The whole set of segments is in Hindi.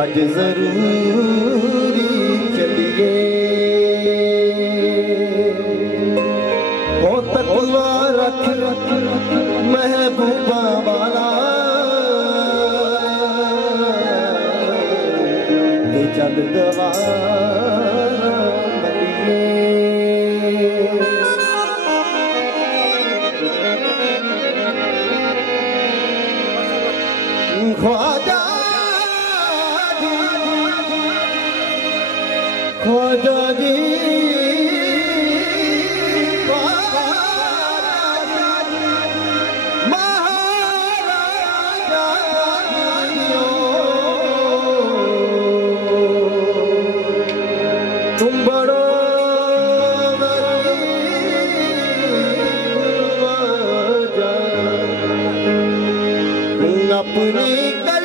अज जरूरी चलिए ओ तकवा रख महबूबा वाला ते चल दवा ख्वाजा ख्वाजा जी महाराजा तुम बड़ो अपनी कर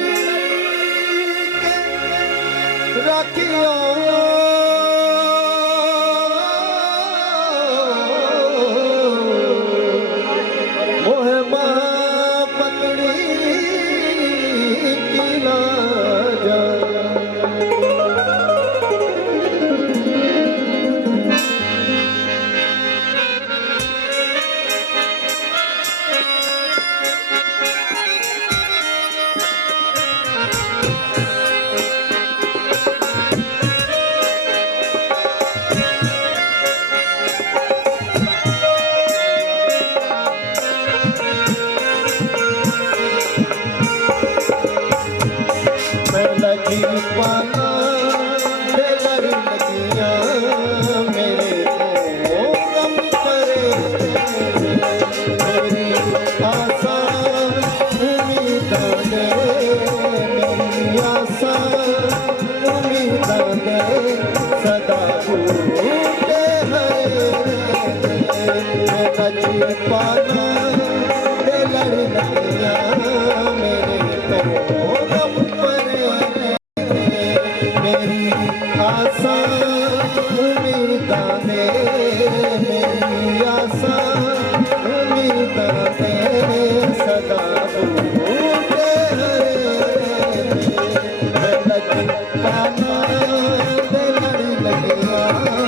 रखियो मोहे मां पकड़ी किला जा पाना दिलर लगिया मेरे को गम परे मेरी आशा उम्मीदां दे मेरी आशा उम्मीदां दे सदा टूटे हरे लगी पाना दिलर लगिया मेरे को गम परे मेरी आशा उम्मीदां दे मेरी आशा उम्मीदां दे सदा टूटे हरे लगी पाना दिलर लगिया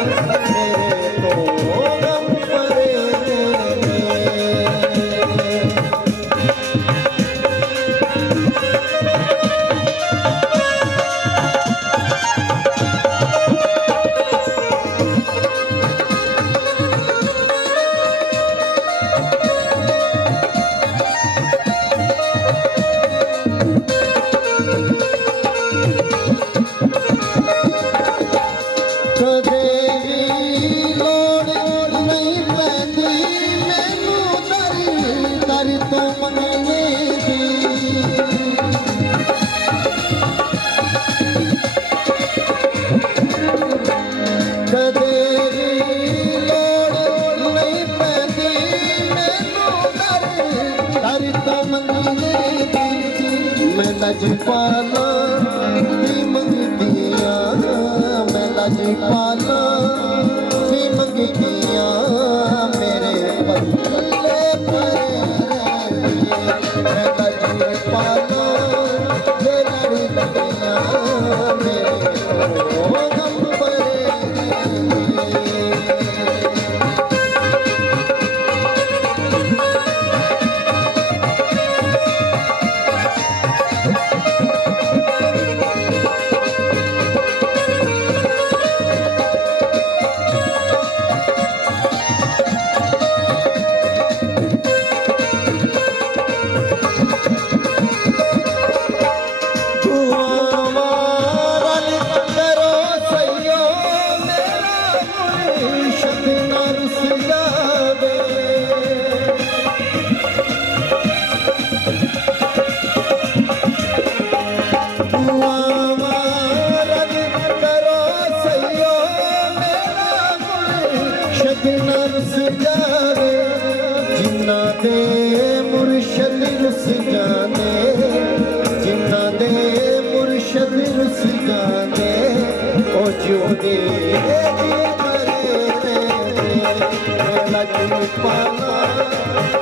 मेरे को गम परे लजपाला भी मंगतियां मैं लजपाला भी मंगतियां मेरे पल्ले मैं लजपाला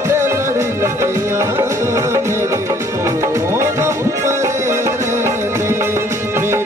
दिलर लगिया मेरे को गम परे मेरी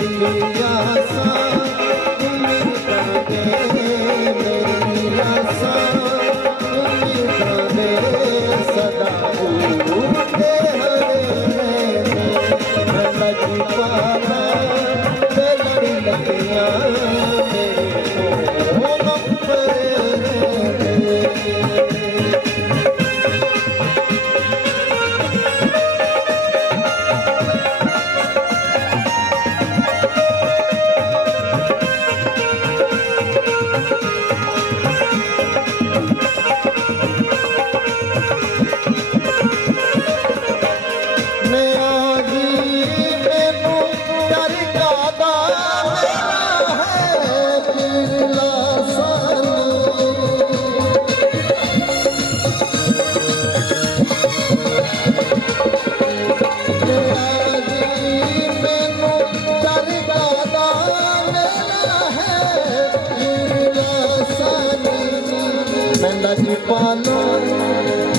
पाला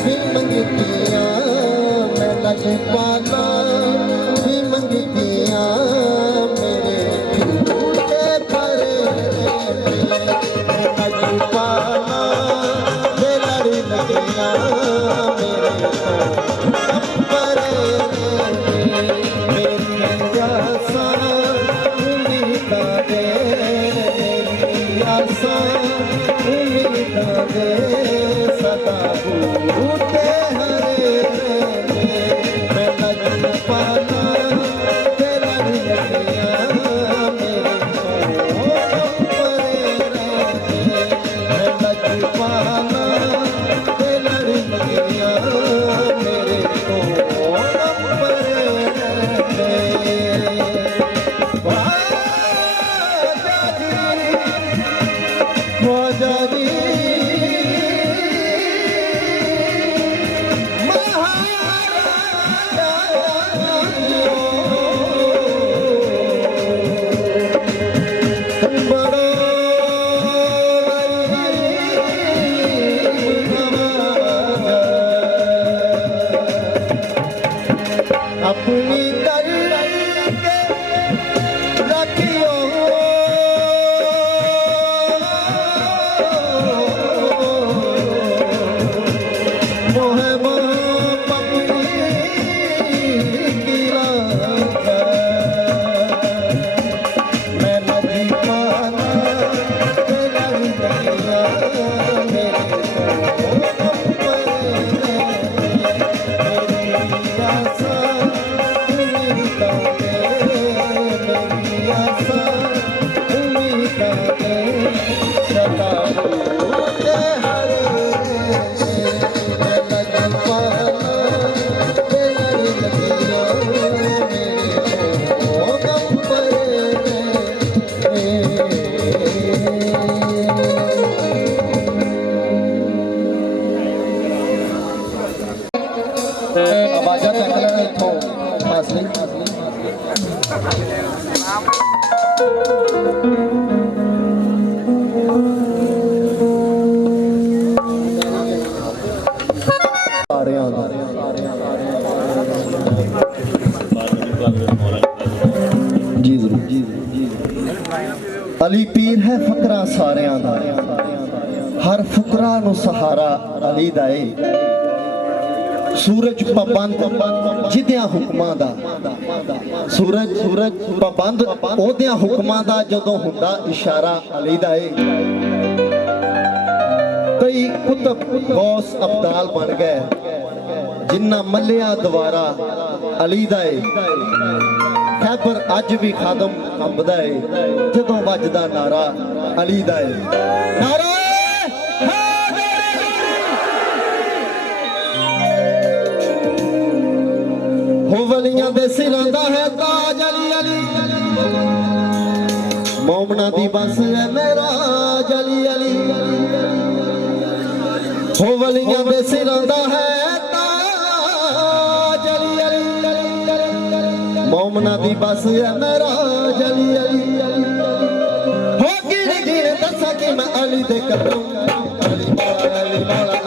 भी मंगतिया मैं लजपाला भी मंगतिया मेरे झूठे भरे लजपाला ये लड़ी लगिया मेरे भरे मेरी आसा उम्मीदा दे मेरी आसा उम्मीदा दे सदा बूटे हरे मैं लजपाला ते लड़ी लगिया मेरे भरे मैं लजपाला ते लड़ी लगिया मेरे अपनी करके रखियो मोहे पपड़ी की राजा मैं नदी पाना तेरा गया मेरे आसा आवाजा चक लेना इथों फासले जी जरूर अली पीर है फकरा सारियां दा हर फकरा नु सहारा अली दा है सूरज पाबंद जिद्या हुक्मां दा सूरज पाबंद ओदिया हुक्मां दा जदों हुंदा इशारा अली दा है कई कुतुब गौस अब्दाल बन गए जिन्ना मलिया द्वारा अली दा है खैबर अज भी खादम कंबदा है जदों वजदा नारा अली दा है नारा हो वलियां दे सिरां दा है ताज अली अली मोमना दी बस है मेरा अली अली हो वलियां दे सिरां दा है ताज अली अली मोमना दी बस है मेरा अली अली हो गिन गिन दसा कि मैं अली दे कदम अली मौला अली मौला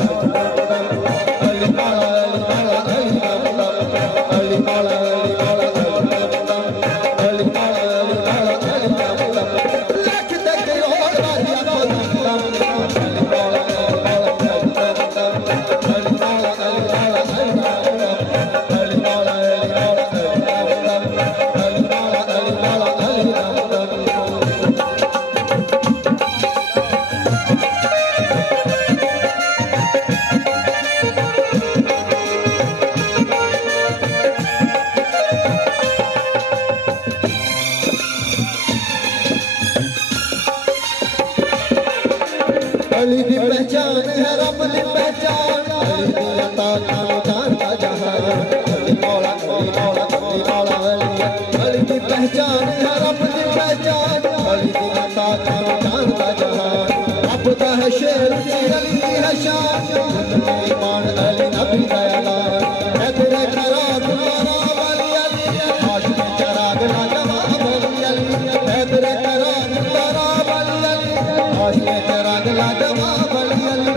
अली दी पहचान है रब दी पहचान अली दी अता खानो जानता जहान अली मौला अली मौला अली मौला अली दी पहचान है रब दी पहचान अली दी अता खानो जानता जहान रब दा है शेर अली दी है शान ईमान अली नबी दा ऐलान है तेरे करार तुम्हारा वाली अली आश में चराग ना जवाब अली अली है तेरे करार तुम्हारा वाली अली आश में चराग ना जवाब अली अली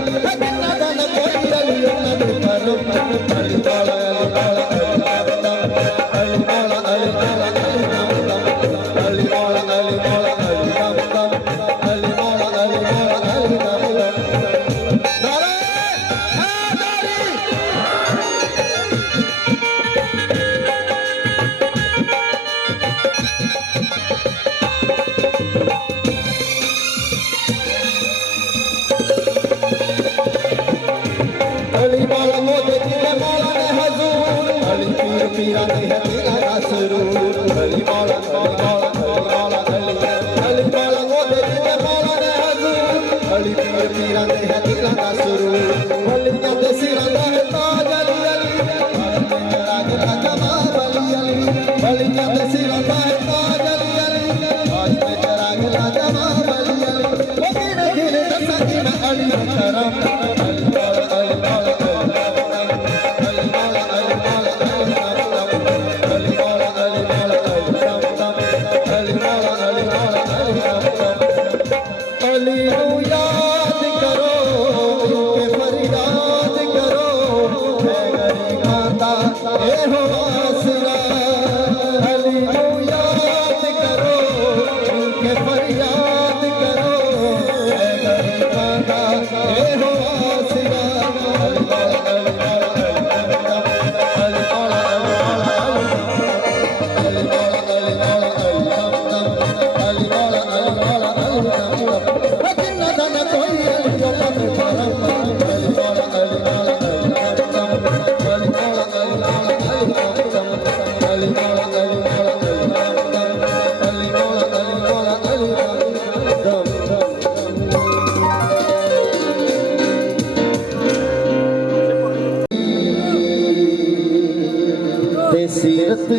सीरत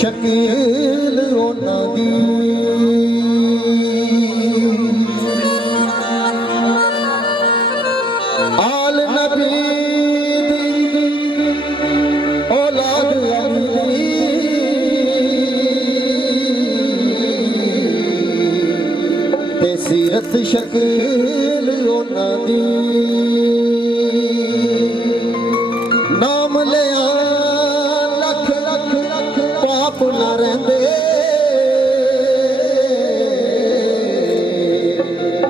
शकील उन्हां दी आल नबी दी औलाद अली ते सीरत शकील उन्हां दी नाम लिया लख लख लख पाप न रहिंदे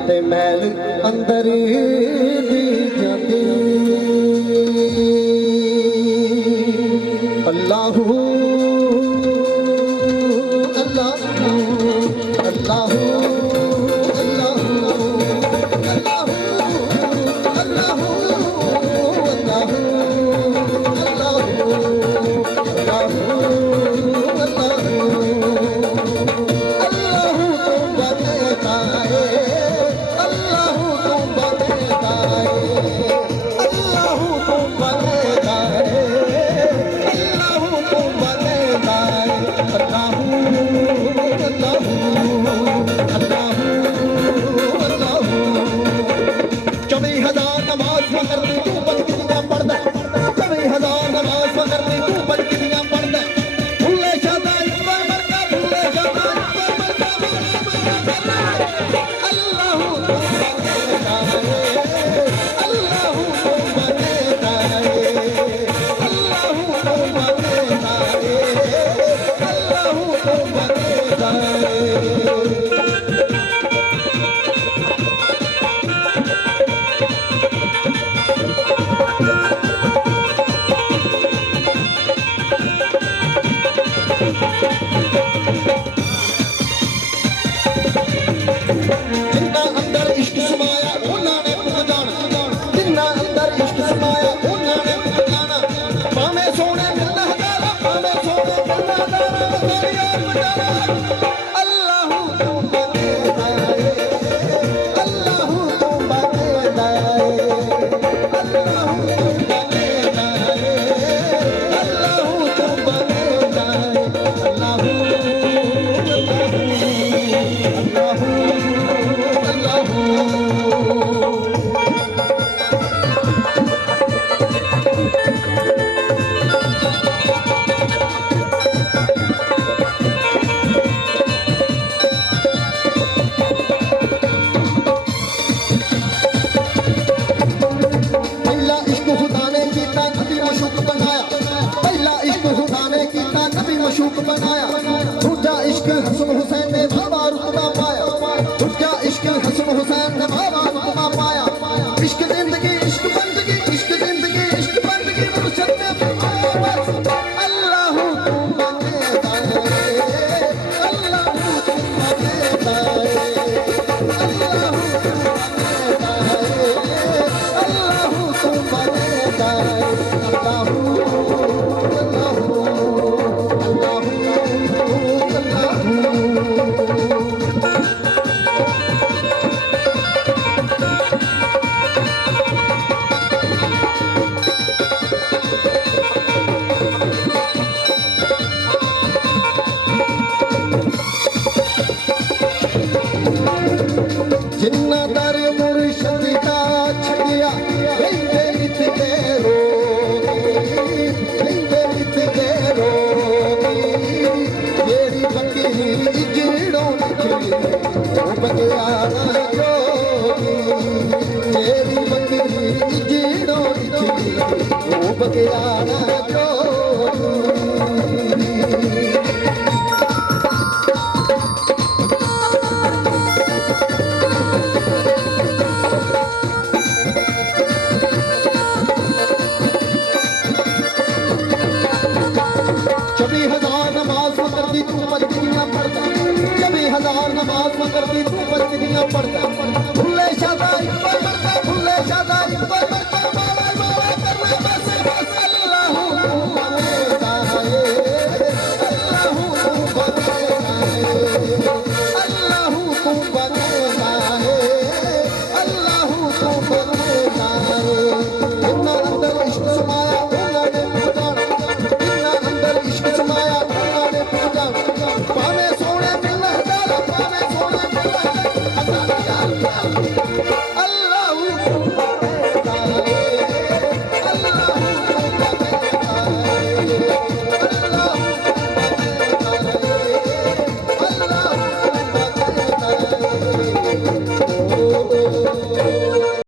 ते मैल अंदर दी जाती अल्लाहू अल्लाहू अल्लाहू नमाज मगर भी तू बंदगियां पढ़ता